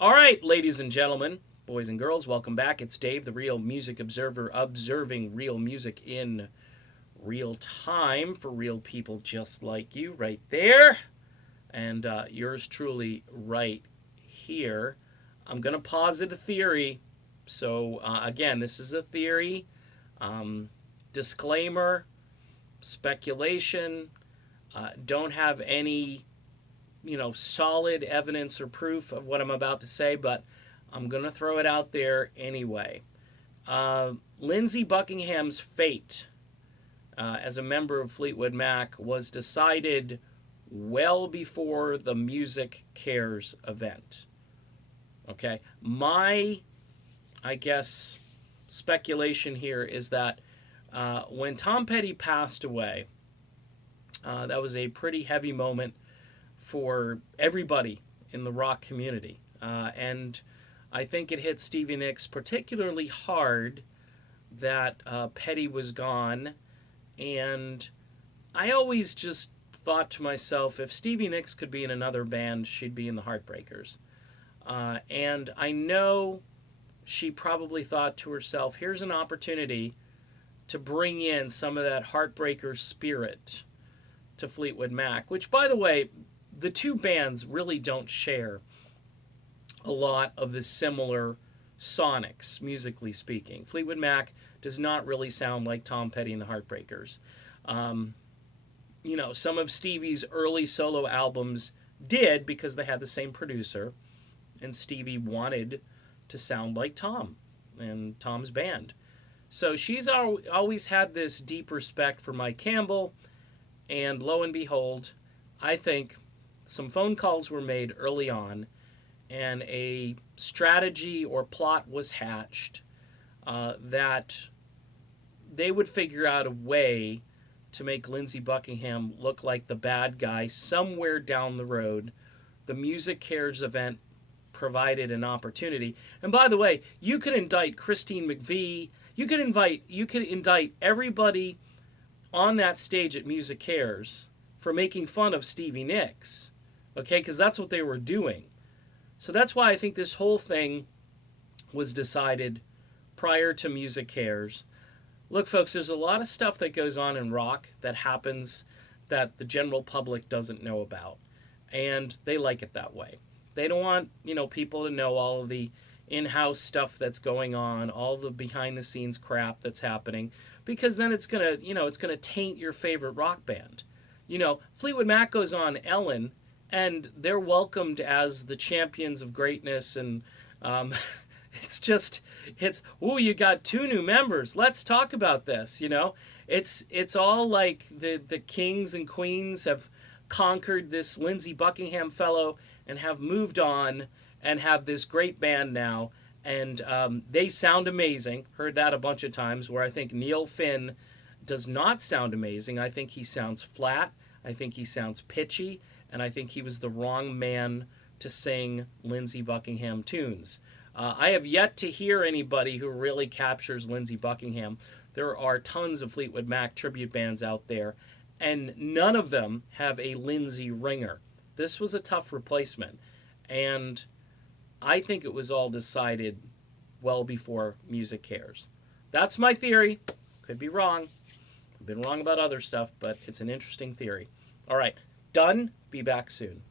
All right, ladies and gentlemen, boys and girls, welcome back. It's Dave, the Real Music Observer, observing real music in real time for real people just like you, right there. And yours truly, right here. I'm going to posit a theory. So, again, this is a theory. Disclaimer, speculation. Don't have any solid evidence or proof of what I'm about to say, but I'm going to throw it out there anyway. Lindsey Buckingham's fate as a member of Fleetwood Mac was decided well before the Music Cares event. Okay, I guess, speculation here is that when Tom Petty passed away, that was a pretty heavy moment for everybody in the rock community. And I think it hit Stevie Nicks particularly hard that Petty was gone. And I always just thought to myself, if Stevie Nicks could be in another band, she'd be in the Heartbreakers. And I know she probably thought to herself, here's an opportunity to bring in some of that Heartbreaker spirit to Fleetwood Mac, which, by the way, the two bands really don't share a lot of the similar sonics, musically speaking. Fleetwood Mac does not really sound like Tom Petty and the Heartbreakers. Some of Stevie's early solo albums did because they had the same producer, and Stevie wanted to sound like Tom and Tom's band. So she's always had this deep respect for Mike Campbell, and lo and behold, I think some phone calls were made early on, and a strategy or plot was hatched that they would figure out a way to make Lindsey Buckingham look like the bad guy somewhere down the road. The Music Cares event provided an opportunity. And by the way, you could indict Christine McVie. You could indict everybody on that stage at Music Cares for making fun of Stevie Nicks. Okay, because that's what they were doing. So that's why I think this whole thing was decided prior to Music Cares. Look, folks, there's a lot of stuff that goes on in rock that happens that the general public doesn't know about. And they like it that way. They don't want, people to know all of the in-house stuff that's going on, all the behind-the-scenes crap that's happening, because then it's gonna taint your favorite rock band. Fleetwood Mac goes on Ellen, and they're welcomed as the champions of greatness, and you got two new members. Let's talk about this. It's all like the kings and queens have conquered this Lindsey Buckingham fellow and have moved on and have this great band now, and they sound amazing. Heard that a bunch of times. Where I think Neil Finn does not sound amazing. I think he sounds flat. I think he sounds pitchy, and I think he was the wrong man to sing Lindsey Buckingham tunes. I have yet to hear anybody who really captures Lindsey Buckingham. There are tons of Fleetwood Mac tribute bands out there, and none of them have a Lindsey ringer. This was a tough replacement, and I think it was all decided well before Music Cares. That's my theory. Could be wrong. I've been wrong about other stuff, but it's an interesting theory. All right, done. Be back soon.